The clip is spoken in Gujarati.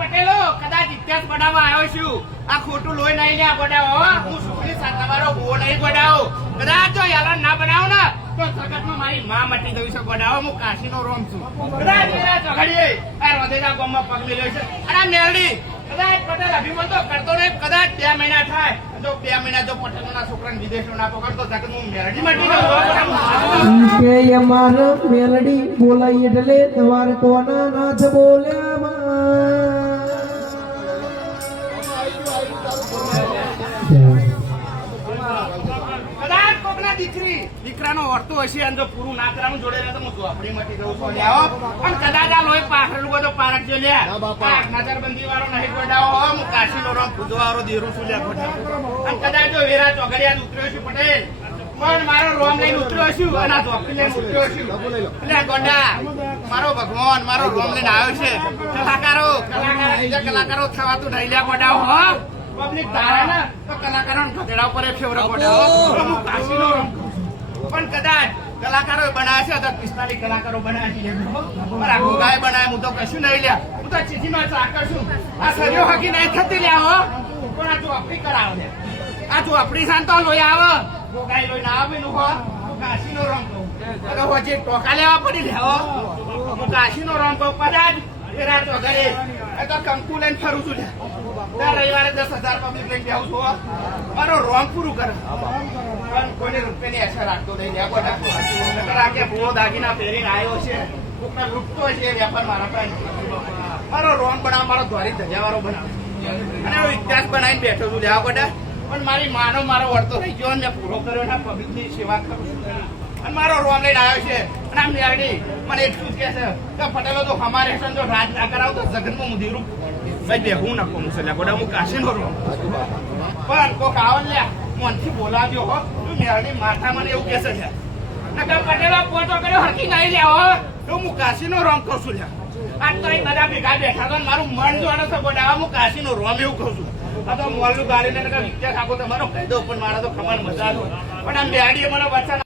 પટેલો કદાચ ઇતિહાસ બનાવવા આવ્યો છું. આ ખોટું લોહી નહીં લે બનાવો. હું સુખની સાથે તમારો ભૂવો નહીં બનાવો. કદાચ જો એલાન ના બનાવો ને તો જગતમાં મારી માં મટી ગઈ છે બનાવો. હું કાશીનો રોમ છું. કદાચ ચઘડીએ આ રોદેના ગામમાં પગ મેલ્યો છે અને મેરડી કદાચ પટેલ અભિમાન તો કરતો નહીં. કદાચ 2 મહિના થાય જો 2 મહિના જો પટેલોના છોકરાને વિદેશો ના પકડતો જગત હું મેરડી મટી કે અમાર મેલડી બોલાય એટલે તમારે કોના નાથ બોલ્યા કદાચ કોકના દીકરાનો વર્તો હશે અને જો પૂરું ના કરવાનું જોડે તો હું ચોપડી મટી દઉં છું. અને કદાચ આ લોહી પાછળ બધો પારક જો લે નજરબંધી વાળો નહીં ગોડાવો. હું કાશીનો રમ ખુદવાળો દેરું છું લે ગોડાવો. અને કદાચ જો વેરા ચોગડિયા ઉતર્યો છું પટેલ પણ મારો રોમ લઈને ઉતર્યો છું અને આ ચોપડી લઈને ઉતર્યો છું. એટલે ગોડા મારો ભગવાન મારો રોમ લઈને આવ્યો છે. કલાકારો થવાતું નહીં લે ગોડાવો. હો પબ્લિક તારા ને તો કલાકારો ગધેડા ઉપર ફેવરો ગોડાવો. કાશીનો રમ પણ કદાચ કલાકારો બનાવે છે તો 45 કલાકારો બનાવે છે. આખું ગાય બનાવે હું તો કશું નહીં લ્યા. હું તો ચીઠીમાં ચાકર છું. આ સરિયો હકી નહીં થતી લ્યા હો. પણ આ ચોપડી કરાવે આ ચોપડી શાંતો લોહી આવે ગાય લોહી ના આવે હો. કાશીનો રંગ કહું હજી ટોકા લેવા પડી લે હો. હું કાશીનો રંગ કહું કદાચ ફેરા તો ઘરે તો કંકુ લઈને ફરું છું લ્યા. દર રવિવારે 10,000 પબ્લિક લઈને જાઉં છું. મારો રોંગ પૂરું કરે પણ કોઈને રૂપિયાની આશા રાખતો નહીં. કે ભૂવો દાગીના પહેરીને આવ્યો છે કોકને લૂંટતો છે વેપાર મારા પાસે. મારો રોંગ બનાવ મારો દ્વારી ધજાવાળો બનાવ અને હું ઇતિહાસ બનાવીને બેઠો છું લેવા બધા. પણ મારી માનો મારો વળતો થઈ ગયો ને મેં પૂરો કર્યો ને પબ્લિકની સેવા કરું છું અને મારો રોમ લઈને આવ્યો છે. અને આમ મેરડી મને એટલું જ કે છે કે પટેલો તો અમારે જો રાજ ના કરાવ તો જગતમાં હું ધીરું ભાઈ બેહું ના કહું છે ગોડા. હું કાશીનો રોમ પણ કોક આવો લે મનથી બોલાવ્યો હો. તું મેરડી માથા મને એવું કહેશે છે પટેલો પોતો કર્યો હરકી નહીં લેવો તો હું કાશીનો રોમ કહું છું લ્યા. આ તો બધા ભેગા બેઠા તો મારું મન જોડે છે ગોડા. હું કાશીનો રોમ એવું કહું છું. આ તો મોલનું ગાડી લઈને વિદ્યા ખાકો તમારો કહી દો પણ મારા તો ખબર મજા પણ આ મેરડીએ મને વચન